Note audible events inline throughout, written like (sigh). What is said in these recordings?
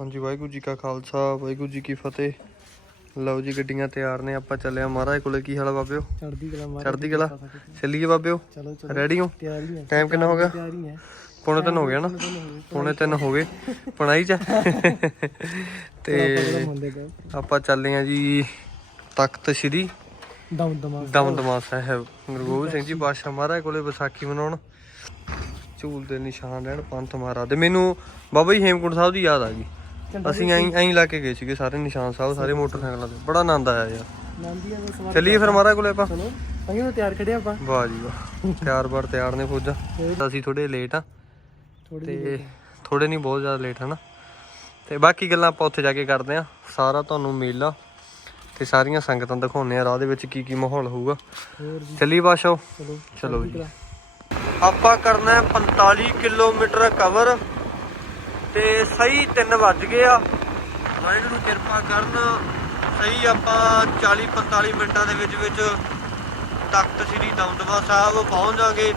ਹਾਂਜੀ ਵਾਹਿਗੁਰੂ ਜੀ ਕਾ ਖਾਲਸਾ ਵਾਹਿਗੁਰੂ ਜੀ ਕੀ ਫਤਿਹ। ਲਓ ਜੀ ਗੱਡੀਆਂ ਤਿਆਰ ਨੇ ਆਪਾਂ ਚੱਲੇ ਆ ਮਹਾਰਾਜ ਕੋਲੇ। ਕੀ ਹਾਲ ਆ ਬਾਬਿਓ? ਚੜਦੀ ਕਲਾ ਮਾਰ ਚੜ੍ਹਦੀ ਕਲਾ? ਚੱਲੀਏ ਬਾਬਿਓ? ਚਲੋ ਚਲੋ। ਰੈਡੀ ਹੋ? ਤਿਆਰੀ ਹੈ। ਟਾਈਮ ਕਿੰਨਾ ਹੋ ਗਿਆ? ਤਿਆਰੀ ਹੈ। ਪੌਣੇ ਤਿੰਨ ਹੋ ਗਿਆ ਨਾ? ਪੌਣੇ ਤਿੰਨ ਹੋ ਗਏ। ਪਣਾਈ ਚ (laughs) ਤੇ ਆਪਾਂ ਚੱਲੇ ਆ ਜੀ ਤਖਤ ਸ੍ਰੀ ਦਮ ਦਮਾ ਦਮਦਮਾ ਸਾਹਿਬ। ਗੁਰੂ ਗੋਬਿੰਦ ਸਿੰਘ ਜੀ ਪਾਤਸ਼ਾਹ ਮਹਾਰਾਜ ਕੋਲੇ ਵਿਸਾਖੀ ਮਨਾਉਣ। ਝੂਲ ਦੇ ਨਿਸ਼ਾਨ ਰਹਿਣ ਪੰਥ ਮਹਾਰਾਜ ਦੇ। ਮੈਨੂੰ ਬਾਬਾ ਜੀ ਹੇਮਕੁੰਟ ਸਾਹਿਬ ਦੀ ਯਾਦ ਆ ਗਈ। ਅਸੀਂ ਐਂ ਐਂ ਲਾ ਕੇ ਗਏ ਸੀਗੇ ਸਾਰੇ ਨਿਸ਼ਾਨ ਸਾਹਿਬ ਸਾਰੇ ਮੋਟਰਸਾਈਕਲਾਂ ਤੇ। ਬੜਾ ਆਨੰਦ ਆਇਆ ਯਾਰ। ਨੰਦੀਆਂ ਦਾ ਸਵਾਲ ਚੱਲੀਏ ਫਿਰ ਮਹਾਰਾਜ ਕੋਲੇ ਆਪਾਂ। ਚਲੋ ਅਸੀਂ ਨੂੰ ਤਿਆਰ ਖੜਿਆ ਆਪਾਂ। ਵਾਹ ਜੀ ਵਾਹ। ਤਿਆਰ ਬਾਰ ਤਿਆਰ ਨੇ ਫੌਜਾਂ। ਅਸੀਂ ਥੋੜੇ ਲੇਟ ਆ। ਥੋੜੀ ਤੇ ਥੋੜੇ ਨਹੀਂ ਬਹੁਤ ਜ਼ਿਆਦਾ ਲੇਟ ਹਨਾ ਤੇ ਬਾਕੀ ਗੱਲਾਂ ਆਪਾਂ ਉੱਥੇ ਜਾ ਕੇ ਕਰਦੇ ਆ। ਸਾਰਾ ਤੁਹਾਨੂੰ ਮੇਲਾ ਤੇ ਸਾਰੀਆਂ ਸੰਗਤਾਂ ਦਿਖਾਉਣੇ ਆ। ਰਾਹ ਦੇ ਵਿੱਚ ਕੀ ਕੀ ਮਾਹੌਲ ਹੋਊਗਾ। ਚੱਲੀ ਬਾਸ਼ੋ। ਚਲੋ ਜੀ। ਆਪਾਂ ਕਰਨਾ ਹੈ 45 ਕਿਲੋਮੀਟਰ ਕਵਰ ਤੇ ਸਹੀ 3 ਵੱਜ ਗਏ ਆ। ਵਾਹਿਗੁਰੂ ਕਿਰਪਾ ਕਰਨ, ਸਹੀ ਆਪਾਂ 40 45 ਮਿੰਟਾਂ ਦੇ ਵਿੱਚ ਵਿੱਚ ਤਖਤ ਸ੍ਰੀ ਦਮਦਮਾ ਸਾਹਿਬ ਪਹੁੰਚ ਜਾਾਂਗੇ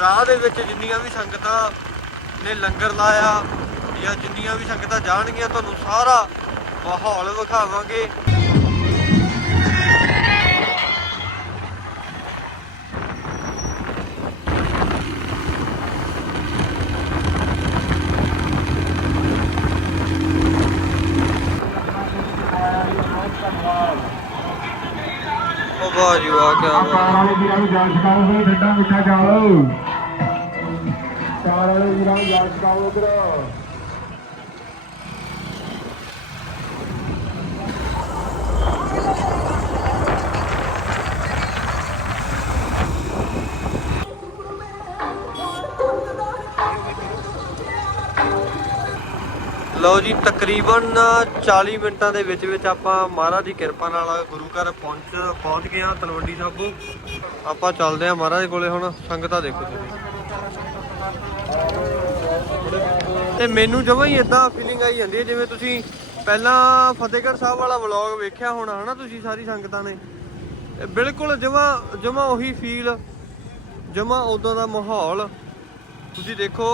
ਰਾਹ ਦੇ ਵਿੱਚ ਜਿੰਨੀਆਂ ਵੀ ਸੰਗਤਾਂ ਨੇ ਲੰਗਰ ਲਾਇਆ ਜਾਂ ਜਿੰਨੀਆਂ ਵੀ ਸੰਗਤਾਂ ਜਾਣਗੀਆਂ, ਤੁਹਾਨੂੰ ਸਾਰਾ ਮਾਹੌਲ ਵਿਖਾਵਾਂਗੇ। ਜੀ ਵਾਹ ਕੀ ਬਾਤ ਵਾਲੇ ਵੀਰਾਂ ਨੂੰ ਜਾਲ ਛਕਾਓ ਹੋਏ ਠੰਡਾ ਮਿੱਠਾ ਜਾਓ ਚਾਰ ਵਾਲੇ ਵੀਰਾਂ ਨੂੰ ਜਾਲ ਛਕਾਓ ਉਧਰ। ਲਓ ਜੀ, ਤਕਰੀਬਨ 40 ਮਿੰਟਾਂ ਦੇ ਵਿੱਚ ਵਿੱਚ ਆਪਾਂ ਮਹਾਰਾਜ ਦੀ ਕਿਰਪਾ ਨਾਲ ਗੁਰੂ ਘਰ ਪਹੁੰਚ ਪਹੁੰਚ ਗਏ ਹਾਂ ਤਲਵੰਡੀ ਸਾਬੋ ਆਪਾਂ ਚੱਲਦੇ ਹਾਂ ਮਹਾਰਾਜ ਕੋਲੇ ਹੁਣ, ਸੰਗਤਾਂ ਦੇਖੋ ਤੁਸੀਂ। ਤੇ ਮੈਨੂੰ ਜਮਾ ਹੀ ਇਦਾਂ ਫੀਲਿੰਗ ਆਈ ਜਾਂਦੀ ਹੈ, ਜਿਵੇਂ ਤੁਸੀਂ ਪਹਿਲਾਂ ਫਤਿਹਗੜ੍ਹ ਸਾਹਿਬ ਵਾਲਾ ਵਲੌਗ ਵੇਖਿਆ ਹੋਣਾ, ਹਨਾ ਤੁਸੀਂ ਸਾਰੀ ਸੰਗਤਾਂ ਨੇ? ਬਿਲਕੁਲ ਜਮਾ ਜਮਾ ਉਹੀ ਫੀਲ ਜਮਾ ਉਦੋਂ ਦਾ ਮਾਹੌਲ। ਤੁਸੀਂ ਦੇਖੋ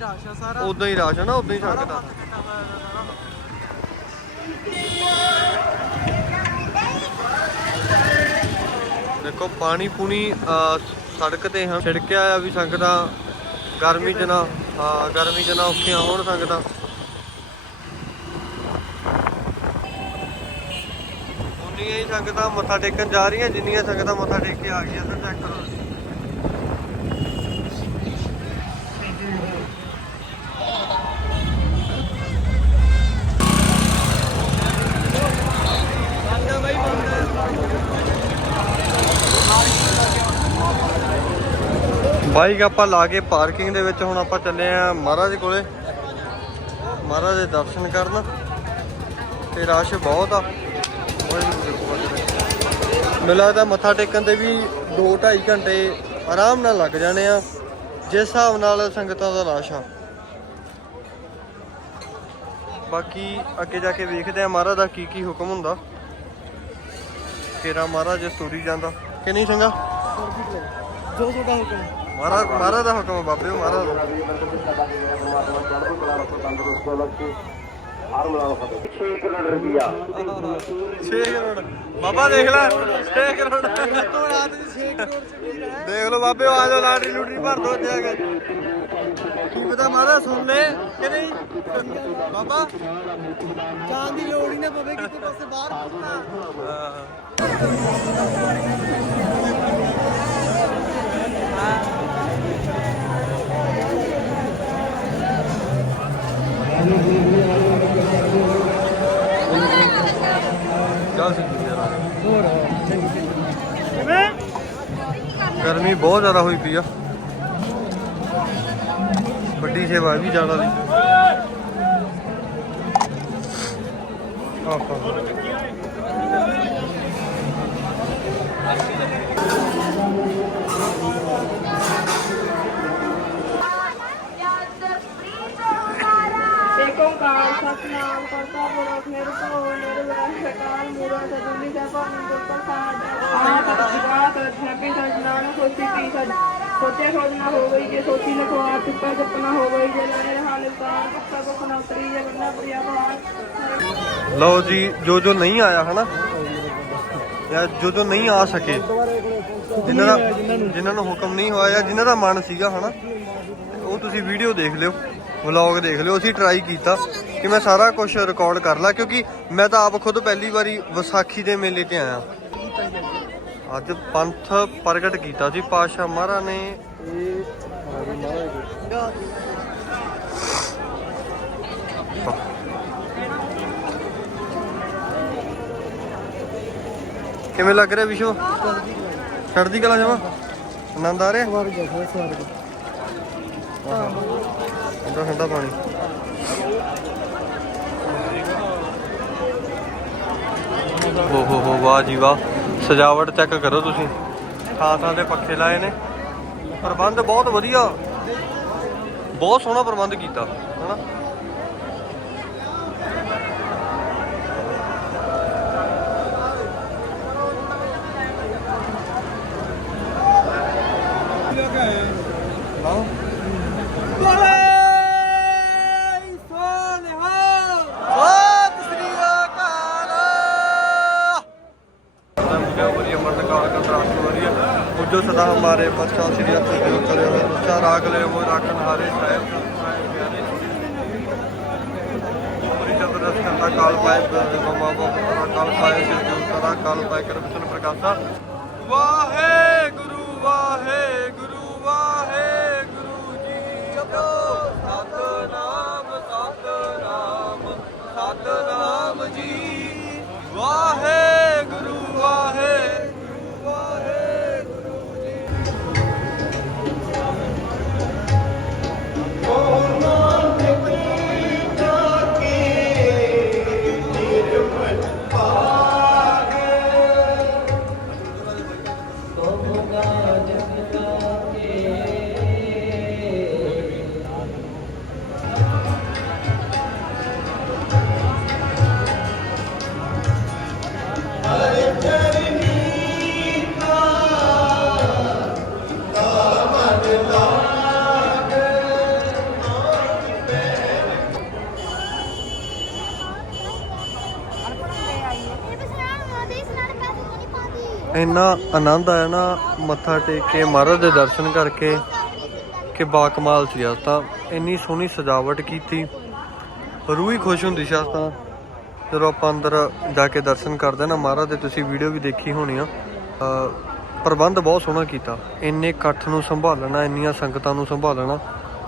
ਰਾਸ਼ਾ ਸਾਰਾ। ਉਦਾਂ ਹੀ ਰਾਸ਼ ਨਾ ਉਦਾਂ ਹੀ ਸੰਗਤਾਂ ਦੇਖੋ ਪਾਣੀ ਪੂਣੀ ਸੜਕ ਤੇ ਹਾਂ ਛਿੜਕਿਆ ਆ ਵੀ ਸੰਗਤਾਂ ਗਰਮੀ ਚ ਨਾ ਹਾਂ ਗਰਮੀ ਚ ਨਾ ਔਖੀਆਂ ਹੋਣ ਸੰਗਤਾਂ। ਉਨੀਆਂ ਹੀ ਸੰਗਤਾਂ ਮੱਥਾ ਟੇਕਣ ਜਾ ਰਹੀਆਂ ਜਿੰਨੀਆਂ ਸੰਗਤਾਂ ਮੱਥਾ ਟੇਕ ਕੇ ਆ ਗਈਆਂ ਤਾਂ ਚੈੱਕ ਕਰੋ। ਬਾਈਕ ਆਪਾਂ ਲਾ ਕੇ ਪਾਰਕਿੰਗ ਦੇ ਵਿੱਚ ਹੁਣ ਆਪਾਂ ਚੱਲੇ ਆ ਮਹਾਰਾਜ ਕੋਲੇ। ਮਹਾਰਾਜ ਦੇ ਦਰਸ਼ਨ ਕਰਨ। ਤੇ ਰਸ਼ ਬਹੁਤ ਆ। ਮੈਨੂੰ ਲੱਗਦਾ ਮੱਥਾ ਟੇਕਣ ਤੇ ਵੀ 2-2.5 ਘੰਟੇ ਆਰਾਮ ਨਾਲ ਲੱਗ ਜਾਣੇ ਆ। ਜਿਸ ਹਿਸਾਬ ਨਾਲ ਸੰਗਤਾਂ ਦਾ ਰਸ਼ ਆ। ਬਾਕੀ ਅੱਗੇ ਜਾ ਕੇ ਵੇਖਦੇ ਆ ਮਹਾਰਾਜ ਦਾ ਕੀ ਕੀ ਹੁਕਮ ਹੁੰਦਾ। ਤੇਰਾ ਮਹਾਰਾਜ ਤੁਰੀ ਜਾਂਦਾ। ਕਿ ਨਹੀਂ ਸੰਗਾ ਜੋ ਜੋ ਦਾ ਹੁਕਮ। ਮਹਾਰਾਜ ਮਹਾਰਾਜ ਦਾ ਹੁਕਮ ਆ ਬਾਬੇ ਮਹਾਰਾਜ। ਦਾ ਛੇ ਕਰੋੜ। ਬਾਬਾ ਦੇਖ ਲੈ 6 ਕਰੋੜ। ਤੋਂ ਰਾਤ ਦੀ 6 ਕਰੋੜ ਚ ਵੀ ਹੈ ਦੇਖ ਲਓ ਬਾਬੇ ਆ ਜਾਓ ਲਾਟਰੀ ਲੂਟਰੀ ਭਰ ਦੋ ਉੱਥੇ ਆ ਕੇ। ਕੀ ਪਤਾ ਮਹਾਰਾਜ ਸੁਣ ਲੈ ਕਿ ਨਹੀਂ? ਬਾਬਾ। ਜਾਣ ਦੀ ਲੋੜ ਹੀ ਨਾ ਪਵੇ ਕਿਤੇ ਪਾਸੇ ਬਾਹਰ ਪੁੱਛਣਾ ਹਾਂ। ਚੱਲ ਸਿੱਧੀ ਯਾਰ ਹੋਰ ਗਰਮੀ ਬਹੁਤ ਜ਼ਿਆਦਾ ਹੋਈ ਪਈ ਆ। ਵੱਡੀ ਸੇਵਾ ਵੀ ਜ਼ਿਆਦਾ ਦੀ। ਆਹਾ। ਓੰਕਾਰ, ਸਤਨਾਮ, ਕਰਤਾ ਪੁਰਖ, ਨਿਰਭਉ। ਲਓ ਜੀ ਜੋ ਜੋ ਨਹੀਂ ਆਇਆ ਹਨਾ? ਜਾਂ ਜੋ ਜੋ ਨਹੀਂ ਆ ਸਕੇ ਜਿਨ੍ਹਾਂ ਦਾ ਜਿਨ੍ਹਾਂ ਨੂੰ ਹੁਕਮ ਨਹੀਂ ਹੋਇਆ ਜਾਂ ਜਿਨ੍ਹਾਂ ਦਾ ਮਨ ਸੀਗਾ ਹਨਾ? ਉਹ ਤੁਸੀਂ ਵੀਡੀਓ ਦੇਖ ਲਿਓ ਵਲੌਗ ਦੇਖ ਲਿਓ ਅਸੀਂ ਟਰਾਈ ਕੀਤਾ। ਕਿ ਮੈਂ ਸਾਰਾ ਕੁਝ ਰਿਕਾਰਡ ਕਰ ਲਾ, ਕਿਉਂਕਿ ਮੈਂ ਤਾਂ ਆਪ ਖੁਦ ਪਹਿਲੀ ਵਾਰੀ ਵਿਸਾਖੀ ਦੇ ਮੇਲੇ ਤੇ ਆਇਆ। ਅੱਜ ਪੰਥ ਪ੍ਰਗਟ ਕੀਤਾ ਸੀ ਪਾਸ਼ਾ ਮਹਾਰਾਜ ਨੇ। ਇਹ ਕਿਵੇਂ ਲੱਗ ਰਿਹਾ ਵਿਸ਼ਵ? ਚੜ੍ਹਦੀ ਕਲਾ ਜਮਾ? ਆਨੰਦ ਆ ਰਿਹਾ? ਸਵਾਰ ਗਿਆ ਸਵਾਰ ਗਿਆ ਠੰਡਾ ਪਾਣੀ। ਓ ਹੋ ਹੋ, ਵਾਹ ਜੀ ਵਾਹ। ਸਜਾਵਟ ਚੈੱਕ ਕਰੋ ਤੁਸੀਂ। ਥਾਂ ਥਾਂ ਤੇ ਪੱਖੇ ਲਾਏ ਨੇ। ਪ੍ਰਬੰਧ ਬਹੁਤ ਵਧੀਆ। ਬਹੁਤ ਸੋਹਣਾ ਪ੍ਰਬੰਧ ਕੀਤਾ, ਹਨਾ ਲਾਓ ਸਤਿ ਸ੍ਰੀ ਅਕਾਲ ਮੁਝੇ ਵਰੀ ਅਮਰ ਕਾਲ ਕਾ ਤਰਾਸ ਵਰੀ ਪੁੱਜੋ ਸਦਾ ਹਮਾਰੇ ਪਛਾ ਸ੍ਰੀ ਅਤ ਜੋ ਕਰੇ ਰਚਾ ਰਾਗ ਲੈ ਮੋ ਰਾਖਨ ਹਾਰੇ ਸਾਹਿਬ ਪਰੀ ਚੰਦਰ ਕਾਲ ਪਾਏ ਮਮਾ ਬਾਪ ਕਾਲ ਪਾਏ ਸਿਰ ਜੋ ਕਾਲ ਪਾਏ ਕਰ ਪ੍ਰਕਾਸ਼ਾ। ਵਾਹਿਗੁਰੂ ਵਾਹਿਗੁਰੂ ਵਾਹਿਗੁਰੂ ਜੀ ਜਪੋ ਸਤਨਾਮ ਸਤਨਾਮ ਸਤਨਾਮ ਜੀ। ਵਾਹਿਗੁਰੂ ਇੰਨਾ ਆਨੰਦ ਆਇਆ ਨਾ ਮੱਥਾ ਟੇਕ ਕੇ, ਮਹਾਰਾਜ ਦੇ ਦਰਸ਼ਨ ਕਰਕੇ ਕਿ ਬਾ ਕਮਾਲ ਸੀ ਅੱਜ ਤਾਂ। ਇੰਨੀ ਸੋਹਣੀ ਸਜਾਵਟ ਕੀਤੀ। ਰੂਹ ਹੀ ਖੁਸ਼ ਹੁੰਦੀ ਸੀ ਅੱਜ ਤਾਂ। ਜਦੋਂ ਆਪਾਂ ਅੰਦਰ ਜਾ ਕੇ ਦਰਸ਼ਨ ਕਰਦੇ ਨਾ, ਮਹਾਰਾਜ ਦੇ ਤੁਸੀਂ ਵੀਡੀਓ ਵੀ ਦੇਖੀ ਹੋਣੀ ਆ। ਪ੍ਰਬੰਧ ਬਹੁਤ ਸੋਹਣਾ ਕੀਤਾ। ਇੰਨੇ ਇਕੱਠ ਨੂੰ ਸੰਭਾਲਣਾ, ਇੰਨੀਆਂ ਸੰਗਤਾਂ ਨੂੰ ਸੰਭਾਲਣਾ,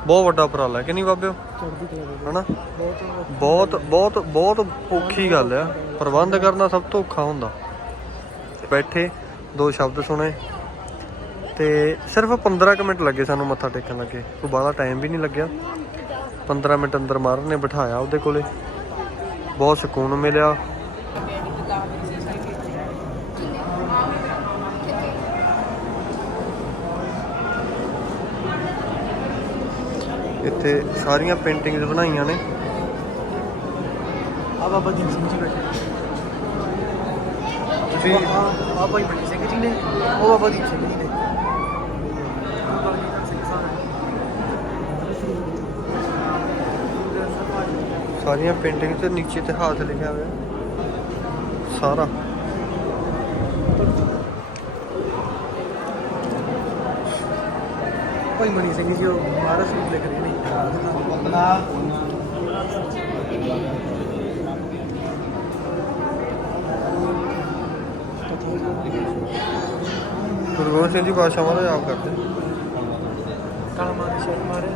ਬਹੁਤ ਵੱਡਾ ਉਪਰਾਲਾ ਕਿ ਨਹੀਂ ਬਾਬਿਓ? ਚੜ੍ਹਦੀ ਕਲਾ ਹਨਾ? ਬਹੁਤ ਬਹੁਤ ਬਹੁਤ ਔਖੀ ਗੱਲ ਆ ਪ੍ਰਬੰਧ ਕਰਨਾ ਸਭ ਤੋਂ ਔਖਾ ਹੁੰਦਾ। ਬੈਠੇ ਦੋ ਸ਼ਬਦ ਸੁਣੇ ਤੇ ਸਿਰਫ 15 ਕੁ ਮਿੰਟ ਲੱਗੇ ਸਾਨੂੰ ਮੱਥਾ ਟੇਕਣ ਲੱਗੇ। ਕੋਈ ਬਾਹਲਾ ਟਾਈਮ ਵੀ ਨਹੀਂ ਲੱਗਿਆ। 15 ਮਿੰਟ ਅੰਦਰ ਮਾਰਨ ਨੇ ਬਿਠਾਇਆ ਉਹਦੇ ਕੋਲੇ। ਬਹੁਤ ਸਕੂਨ ਮਿਲਿਆ। ਇੱਥੇ ਸਾਰੀਆਂ ਪੇਂਟਿੰਗਸ ਬਣਾਈਆਂ ਨੇ। ਆ ਬਾਬਾ ਦੀਪ ਸਿੰਘ ਜੀ ਬੈਠੇ। ਤੁਸੀਂ ਆ ਆ ਭਾਈ ਬਣੀ ਸਿੰਘ ਜੀ ਨੇ ਉਹ ਬਾਬਾ ਦੀਪ ਸਿੰਘ ਜੀ ਨੇ ਸਾਰੀਆਂ ਪੇਂਟਿੰਗ ਤੇ ਨੀਚੇ ਇਤਿਹਾਸ ਲਿਖਿਆ ਹੋਇਆ ਸਾਰਾ ਭਾਈ ਮਣੀ ਸਿੰਘ ਜੀ ਉਹ ਮਹਾਰਾਜ ਨੂੰ ਲਿਖ ਰਹੇ ਨੇ ਗੁਰੂ ਗੋਬਿੰਦ ਸਿੰਘ ਜੀ ਬਾਦਸ਼ਾਹ ਮਹਾਰਾਜ ਆਪ ਕਰਦੇ। ਕਾਲਾ ਮਾਰੇ ਸ਼ੇਰ ਮਾਰੇ।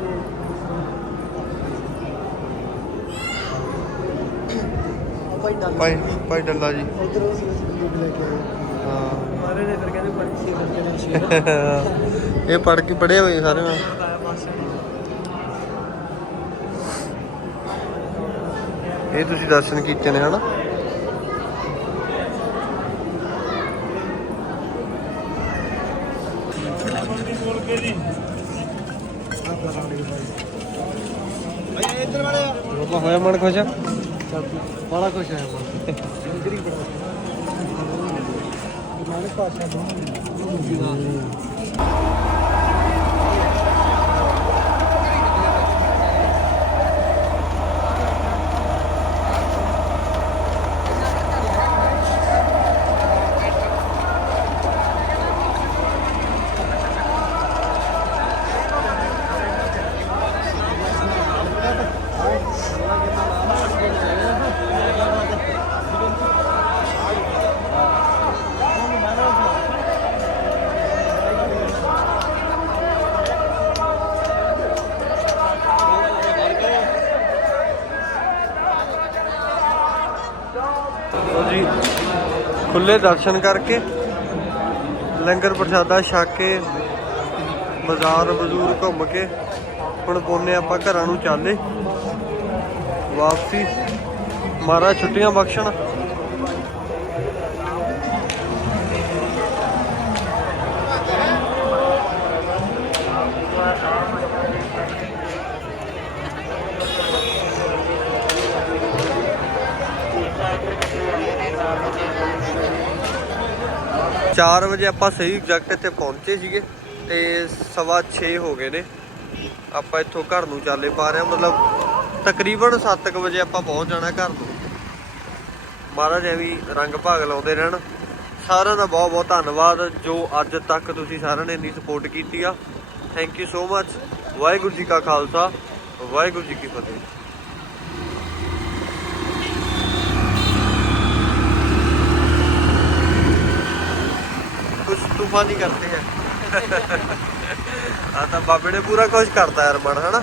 ਭਾਈ ਡਾਲ। ਭਾਈ ਭਾਈ ਡੱਲਾ ਜੀ। ਉਧਰ ਉਹ ਸੀ ਉਸ ਲੈ ਕੇ ਆਏ। ਹਾਂ। ਮਾਰੇ ਨੇ ਫਿਰ ਕਹਿੰਦੇ ਪੜ੍ਹ ਸੀ ਕਰਕੇ ਨੇ ਸ਼ੇਰ ਇਹ ਪੜ ਕੇ ਹੋਏ ਸਾਰੇ। ਬਤਾਇਆ ਪਾਸ਼ਾ ਇਹ ਤੁਸੀਂ ਦਰਸ਼ਨ ਕੀਤੇ ਨੇ ਹਨਾ? ਇੱਧਰ ਵਾਲੇ ਬਾਬਾ ਹੋਇਆ ਮਨ ਖੁਸ਼? ਬੜਾ ਕੁਛ ਹੈ ਮਨ। ਗਰੀ ਬੜਾ। ਨਾਨਕ ਪਾਸ਼ਾ ਬਹੁਤ ਖੁੱਲੇ ਦਰਸ਼ਨ ਕਰਕੇ ਲੰਗਰ ਪ੍ਰਸ਼ਾਦਾ ਛਕ ਕੇ ਬਾਜ਼ਾਰ ਬਜ਼ੂਰ ਘੁੰਮ ਕੇ ਹੁਣ ਪੋਨੇ ਆਪਾਂ ਘਰਾਂ ਨੂੰ ਚਾਲੇ। ਵਾਪਸੀ। ਮਹਾਰਾਜ ਛੁੱਟੀਆਂ ਬਖਸ਼ਣ। ਚਾਰ ਵਜੇ ਆਪਾਂ ਸਹੀ ਐਗਜ਼ੈਕਟ ਇੱਥੇ ਪਹੁੰਚੇ ਸੀਗੇ ਤੇ ਸਵਾ 6 ਹੋ ਗਏ ਨੇ। ਆਪਾਂ ਇੱਥੋਂ ਘਰ ਨੂੰ ਚਾਲੇ ਪਾ ਰਹੇ ਹਾਂ, ਮਤਲਬ ਤਕਰੀਬਨ 7 ਵਜੇ ਆਪਾਂ ਪਹੁੰਚ ਜਾਣਾ ਘਰ ਨੂੰ। ਮਹਾਰਾਜ ਐਵੇਂ ਰੰਗ ਭਾਗ ਲਾਉਂਦੇ ਰਹਿਣ। ਸਾਰਿਆਂ ਦਾ ਬਹੁਤ ਬਹੁਤ ਧੰਨਵਾਦ, ਜੋ ਅੱਜ ਤੱਕ ਤੁਸੀਂ ਸਾਰਿਆਂ ਨੇ ਇੰਨੀ ਸਪੋਰਟ ਕੀਤੀ ਆ। Thank you so much Waheguru ji ਕਾ ਖਾਲਸਾ, ਵਾਹਿਗੁਰੂ ਜੀ ਕੀ ਫਤਿਹ ਕੁਝ ਤੂਫਾਨੀ ਕਰਤੇ ਹੈ ਆ। ਤਾਂ ਬਾਬੇ ਨੇ ਪੂਰਾ ਕੁਝ ਕਰਤਾ ਯਾਰ ਮਨ ਹਨਾ?